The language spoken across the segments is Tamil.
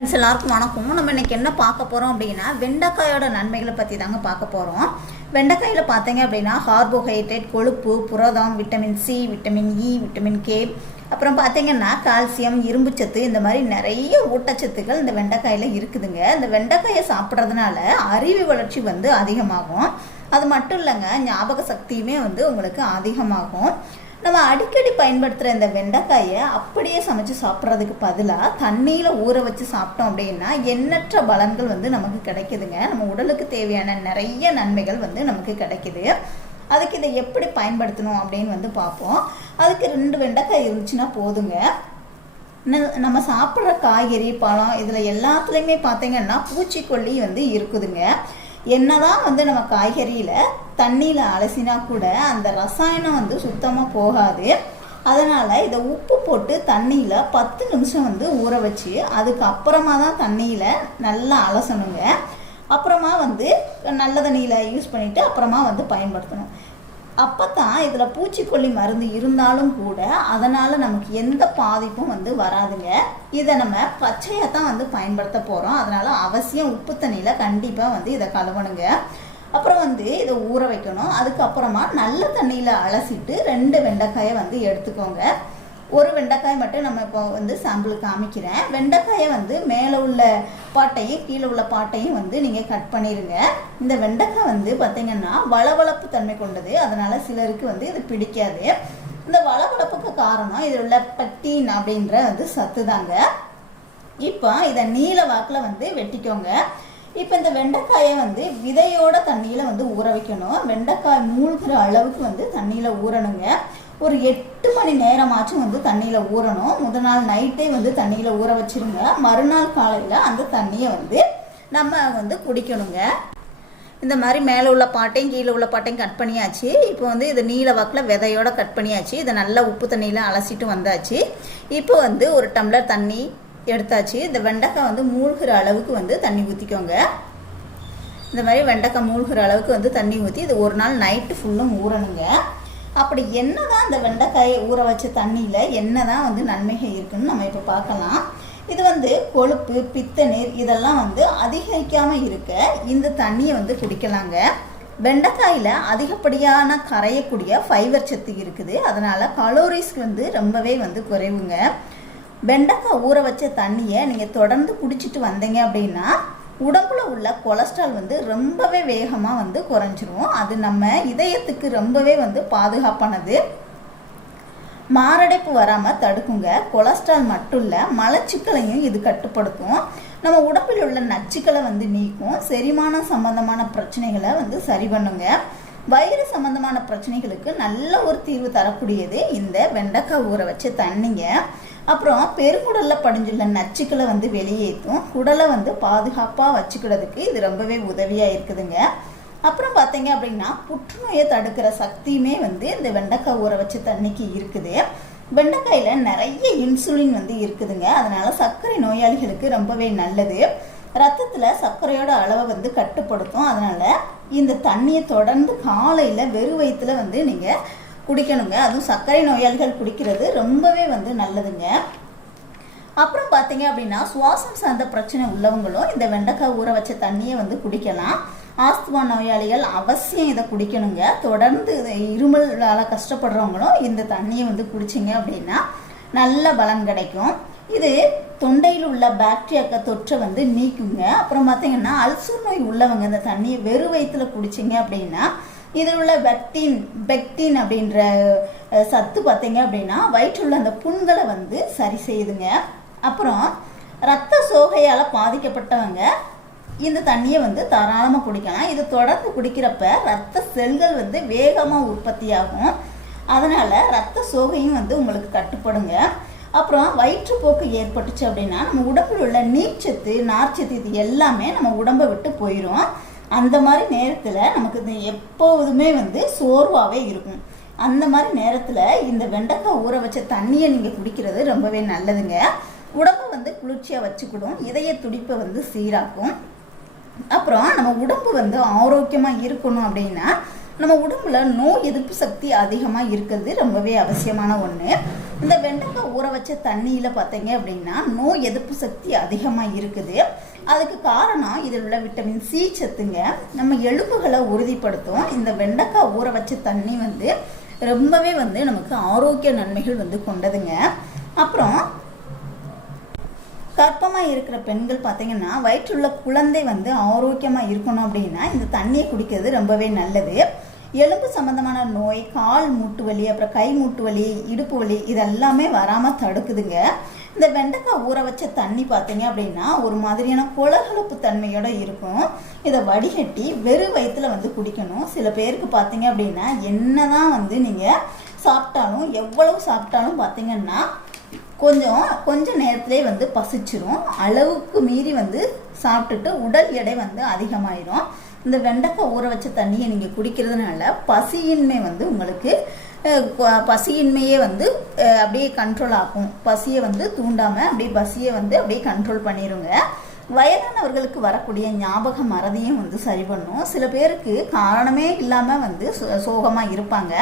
ஃப்ரெண்ட்ஸ் எல்லாருக்கும் வணக்கம். நம்ம இன்னைக்கு என்ன பார்க்க போகிறோம் அப்படின்னா வெண்டைக்காயோட நன்மைகளை பற்றி தாங்க பார்க்க போகிறோம் வெண்டைக்காயில் பார்த்தீங்க அப்படின்னா கார்போஹைட்ரேட் கொழுப்பு புரதம் vitamin C vitamin E vitamin K அப்புறம் பார்த்தீங்கன்னா கால்சியம் இரும்புச்சத்து இந்த மாதிரி நிறைய ஊட்டச்சத்துக்கள் இந்த வெண்டைக்காயில் இருக்குதுங்க. இந்த வெண்டைக்காயை சாப்பிட்றதுனால அறிவு வளர்ச்சி வந்து அதிகமாகும். அது மட்டும் இல்லைங்க ஞாபக சக்தியுமே வந்து உங்களுக்கு அதிகமாகும். நம்ம அடிக்கடி பயன்படுத்துகிற இந்த வெண்டைக்காயை அப்படியே சமைச்சு சாப்பிட்றதுக்கு பதிலாக தண்ணியில் ஊற வச்சு சாப்பிட்டோம் அப்படின்னா எண்ணற்ற பலன்கள் வந்து நமக்கு கிடைக்குதுங்க. நம்ம உடலுக்கு தேவையான நிறைய நன்மைகள் வந்து நமக்கு கிடைக்குது. அதுக்கு இதை எப்படி பயன்படுத்தணும் அப்படின்னு வந்து பார்ப்போம். அதுக்கு ரெண்டு வெண்டைக்காய் இருந்துச்சுன்னா போதுங்க. ந- நம்ம சாப்பிட்ற காய்கறி பழம் இதில் எல்லாத்துலேயுமே பார்த்தீங்கன்னா பூச்சிக்கொல்லி வந்து இருக்குதுங்க. என்னதான் வந்து நம்ம காய்கறியில் தண்ணியில் அலசினா கூட அந்த ரசாயனம் வந்து சுத்தமாக போகாது. அதனால் இதை உப்பு போட்டு தண்ணியில் பத்து நிமிஷம் வந்து ஊற வச்சு அதுக்கப்புறமா தான் தண்ணியில் நல்லா அலசணுங்க. அப்புறமா வந்து நல்ல தண்ணியில் யூஸ் பண்ணிவிட்டு அப்புறமா வந்து பயன்படுத்தணும். அப்போ தான் இதில் பூச்சிக்கொல்லி மருந்து இருந்தாலும் கூட அதனால் நமக்கு எந்த பாதிப்பும் வந்து வராதுங்க. இதை நம்ம பச்சையாக தான் வந்து பயன்படுத்த போகிறோம் அதனால் அவசியம் உப்பு தண்ணியில் கண்டிப்பாக வந்து இதை கழுவணுங்க. அப்புறம் வந்து இதை ஊற வைக்கணும். அதுக்கப்புறமா நல்ல தண்ணியில் அலசிட்டு ரெண்டு வெண்டைக்காயை வந்து எடுத்துக்கோங்க. ஒரு வெண்டைக்காய் மட்டும் நம்ம இப்போ வந்து சாம்பிளுக்கு காமிக்கிறேன். வெண்டைக்காயை வந்து மேலே உள்ள பாட்டையும் கீழே உள்ள பாட்டையும் வந்து நீங்கள் கட் பண்ணிடுங்க இந்த வெண்டைக்காய் வந்து பார்த்தீங்கன்னா வளவளப்பு தன்மை கொண்டது. அதனால சிலருக்கு வந்து இது பிடிக்காது. இந்த வளவளப்புக்கு காரணம் இதில் உள்ள பட்டீன் அப்படின்ற வந்து சத்து தாங்க இப்போ இதை நீல வாக்கில் வந்து வெட்டிக்கோங்க. இப்போ இந்த வெண்டைக்காயை வந்து விதையோட தண்ணியில் வந்து ஊற வைக்கணும். வெண்டைக்காய் மூழ்கிற அளவுக்கு வந்து தண்ணியில் ஊறணுங்க. ஒரு எட்டு மணி நேரமாச்சும் வந்து தண்ணியில் ஊறணும். முதல் நாள் நைட்டே வந்து தண்ணியில் ஊற வச்சுருங்க. மறுநாள் காலையில் அந்த தண்ணியை வந்து நம்ம வந்து குடிக்கணுங்க. இந்த மாதிரி மேலே உள்ள பாட்டையும் கீழே உள்ள பாட்டையும் கட் பண்ணியாச்சு. இப்போ வந்து இது நீல வாக்கில் விதையோட கட் பண்ணியாச்சு. இதை நல்லா உப்பு தண்ணியில் அலசிட்டு வந்தாச்சு. இப்போ வந்து ஒரு டம்ளர் தண்ணி எடுத்தாச்சு. இந்த வெண்டைக்காய் வந்து மூழ்கிற அளவுக்கு வந்து தண்ணி ஊற்றிக்கோங்க இந்த மாதிரி வெண்டைக்காய் மூழ்கிற அளவுக்கு வந்து தண்ணி ஊற்றி இது ஒரு நாள் நைட்டு ஃபுல்லும் ஊறணுங்க. அப்படி என்னதான் இந்த வெண்டைக்காயை ஊற வச்ச தண்ணியில் என்னதான் வந்து நன்மைகள் இருக்குன்னு நம்ம இப்போ பார்க்கலாம். இது வந்து கொழுப்பு பித்த நீர் இதெல்லாம் வந்து அதிகரிக்காமல் இருக்க இந்த தண்ணியை வந்து குடிக்கலாங்க. வெண்டைக்காயில் அதிகப்படியான கரையக்கூடிய ஃபைபர் சத்து இருக்குது. அதனால் கலோரிஸ் வந்து ரொம்பவே வந்து குறைவுங்க. வெண்டைக்காய் ஊற வச்ச தண்ணியை நீங்கள் தொடர்ந்து குடிச்சிட்டு வந்தீங்க அப்படின்னா உடம்புல உள்ள கொலஸ்ட்ரால் வந்து ரொம்பவே வேகமாக வந்து குறைஞ்சிரும். அது நம்ம இதயத்துக்கு ரொம்பவே வந்து பாதுகாப்பானது. மாரடைப்பு வராமல் தடுக்குங்க. கொலஸ்ட்ரால் மட்டும் இல்லை மலச்சிக்கலையும் இது கட்டுப்படுத்தும். நம்ம உடம்பில் உள்ள நச்சுக்களை வந்து நீக்கும். செரிமானம் சம்பந்தமான பிரச்சனைகளை வந்து சரி பண்ணுங்க. வயிறு சம்பந்தமான பிரச்சனைகளுக்கு நல்ல ஒரு தீர்வு தரக்கூடியது இந்த வெண்டைக்காய் ஊற வச்ச தண்ணிங்க. அப்புறம் பெருங்குடலில் படிஞ்சுள்ள நச்சுக்களை வந்து வெளியேற்றும் குடலை வந்து பாதுகாப்பாக வச்சுக்கிறதுக்கு இது ரொம்பவே உதவியாக இருக்குதுங்க. அப்புறம் பார்த்தீங்க அப்படின்னா புற்றுநோயை தடுக்கிற சக்தியுமே வந்து இந்த வெண்டைக்காய் ஊற வச்ச தண்ணிக்கு இருக்குது. வெண்டைக்காயில் நிறைய இன்சுலின் வந்து இருக்குதுங்க. அதனால சர்க்கரை நோயாளிகளுக்கு ரொம்பவே நல்லது. ரத்தத்தில் சர்க்கரையோட அளவை வந்து கட்டுப்படுத்தும். அதனால் இந்த தண்ணியை தொடர்ந்து காலையில் வெறும் வயிற்றுல வந்து நீங்கள் குடிக்கணுங்க. அதுவும் சர்க்கரை நோயாளிகள் குடிக்கிறது ரொம்பவே வந்து நல்லதுங்க. அப்புறம் பார்த்தீங்க அப்படின்னா சுவாசம் சார்ந்த பிரச்சனை உள்ளவங்களும் இந்த வெண்டைக்காய் ஊற வச்ச தண்ணியை வந்து குடிக்கலாம். ஆஸ்துமா நோயாளிகள் அவசியம் இதை குடிக்கணுங்க. தொடர்ந்து இருமலால் கஷ்டப்படுறவங்களும் இந்த தண்ணியை வந்து குடிச்சிங்க அப்படின்னா நல்ல பலன் கிடைக்கும். இது தொண்டையில் உள்ள பாக்டீரியாக்க தொற்றை வந்து நீக்குங்க. அப்புறம் பார்த்தீங்கன்னா அல்சர் நோய் உள்ளவங்க இந்த தண்ணியை வெறும் வயிற்றுல குடிச்சிங்க அப்படின்னா இதில் உள்ள பெக்டின் பெக்டின் அப்படின்ற சத்து பார்த்தீங்க அப்படின்னா வயிற்றுள்ள அந்த புண்களை வந்து சரி செய்யுதுங்க. அப்புறம் ரத்த சோகையால் பாதிக்கப்பட்டவங்க இந்த தண்ணியை வந்து தாராளமாக குடிக்கலாம். இது தொடர்ந்து குடிக்கிறப்ப ரத்த செல்கள் வந்து வேகமாக உற்பத்தியாகும். அதனால் ரத்த சோகையும் வந்து உங்களுக்கு கட்டுப்படுங்க. அப்புறம் வயிற்றுப்போக்கு ஏற்பட்டுச்சு அப்படின்னா நம்ம உடம்பில் உள்ள நீர்ச்சத்து நார்ச்சத்து இது எல்லாமே நம்ம உடம்பை விட்டு போயிடும் அந்த மாதிரி நேரத்தில் நமக்கு இது எப்போதுமே வந்து சோர்வாகவே இருக்கும். அந்த மாதிரி நேரத்தில் இந்த வெண்டைக்காய் ஊற வச்ச தண்ணியை நீங்கள் குடிக்கிறது ரொம்பவே நல்லதுங்க. உடம்பை வந்து குளிர்ச்சியாக வச்சுக்கிடும். இதய துடிப்பை வந்து சீராக்கும். அப்புறம் நம்ம உடம்பு வந்து ஆரோக்கியமாக இருக்கணும் அப்படின்னா நம்ம உடம்புல நோய் எதிர்ப்பு சக்தி அதிகமாக இருக்கிறது ரொம்பவே அவசியமான ஒன்று இந்த வெண்டைக்காய் ஊற வச்ச தண்ணியில் பார்த்தீங்க அப்படின்னா நோய் எதிர்ப்பு சக்தி அதிகமாக இருக்குது. அதுக்கு காரணம் இதில் உள்ள விட்டமின் சி சத்துங்க. நம்ம எலும்புகளை உறுதிப்படுத்தும். இந்த வெண்டைக்காய் ஊற வச்ச தண்ணி வந்து ரொம்பவே வந்து நமக்கு ஆரோக்கிய நன்மைகள் வந்து கொண்டதுங்க. அப்புறம் கர்ப்பமாக இருக்கிற பெண்கள் பார்த்தீங்கன்னா வயிற்றுள்ள குழந்தை வந்து ஆரோக்கியமாக இருக்கணும் அப்படின்னா இந்த தண்ணியை குடிக்கிறது ரொம்பவே நல்லது. எலும்பு சம்பந்தமான நோய் கால் மூட்டு வலி அப்புறம் கை மூட்டு வலி இடுப்பு வலி இதெல்லாமே வராமல் தடுக்குதுங்க. இந்த வெண்டைக்காய் ஊற வச்ச தண்ணி பார்த்தீங்க அப்படின்னா ஒரு மாதிரியான கொலகலப்பு தன்மையோட இருக்கும். இதை வடிகட்டி வெறும் வயிற்றுல வந்து குடிக்கணும். சில பேருக்கு பார்த்தீங்க அப்படின்னா என்ன தான் வந்து நீங்கள் சாப்பிட்டாலும் எவ்வளவு சாப்பிட்டாலும் பார்த்தீங்கன்னா கொஞ்சம் கொஞ்ச நேரத்திலே வந்து பசிச்சிரும். அளவுக்கு மீறி வந்து சாப்பிட்டுட்டு உடல் எடை வந்து அதிகமாயிரும். இந்த வெண்டைக்காய் ஊற வச்ச தண்ணியை நீங்கள் குடிக்கிறதுனால பசியின்மை வந்து உங்களுக்கு பசியின்மையே வந்து அப்படியே கண்ட்ரோல் ஆகும். பசியை வந்து தூண்டாமல் அப்படியே பசியை வந்து அப்படியே கண்ட்ரோல் பண்ணிடுங்க வயதானவர்களுக்கு வரக்கூடிய ஞாபக மறதியும் வந்து சரி பண்ணும். சில பேருக்கு காரணமே இல்லாமல் வந்து சோ- இருப்பாங்க.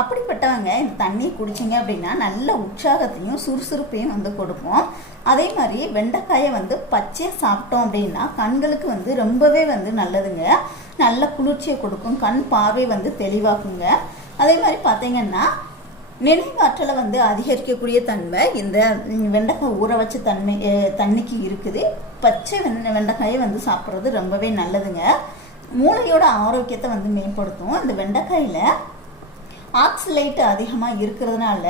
அப்படிப்பட்டவங்க இந்த தண்ணி குடிச்சிங்க அப்படின்னா நல்ல உற்சாகத்தையும் சுறுசுறுப்பையும் வந்து கொடுக்கும். அதே மாதிரி வெண்டைக்காயை வந்து பச்சையாக சாப்பிட்டோம் அப்படின்னா கண்களுக்கு வந்து ரொம்பவே வந்து நல்லதுங்க. நல்ல குளிர்ச்சியை கொடுக்கும். கண் பார்வை வந்து தெளிவாக்குங்க. அதே மாதிரி பார்த்தீங்கன்னா நினைவாற்றலை வந்து அதிகரிக்கக்கூடிய தன்மை இந்த வெண்டைக்காய் ஊற வச்ச தன்மை தண்ணிக்கு இருக்குது. பச்சை வெண்டைக்காயை வந்து சாப்பிட்றது ரொம்பவே நல்லதுங்க. மூளையோட ஆரோக்கியத்தை வந்து மேம்படுத்தும். இந்த வெண்டைக்காயில் ஆக்சிலைட் அதிகமாக இருக்கிறதுனால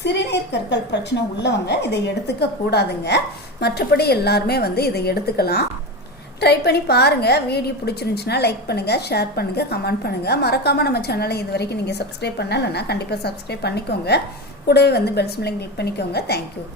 சிறுநீர் கற்கள் பிரச்சனை உள்ளவங்க இதை எடுத்துக்க கூடாதுங்க. மற்றபடி எல்லாருமே வந்து இதை எடுத்துக்கலாம். ட்ரை பண்ணி பாருங்கள் வீடியோ பிடிச்சிருந்துச்சுன்னா லைக் பண்ணுங்கள் ஷேர் பண்ணுங்கள் கமெண்ட் பண்ணுங்கள் மறக்காமல் நம்ம சேனலை இது வரைக்கும் நீங்கள் சப்ஸ்கிரைப் பண்ணலைன்னா கண்டிப்பாக சப்ஸ்கிரைப் பண்ணிக்கோங்க. கூடவே வந்து பெல் சிம்லையும் கிளிக் பண்ணிக்கோங்க. Thank you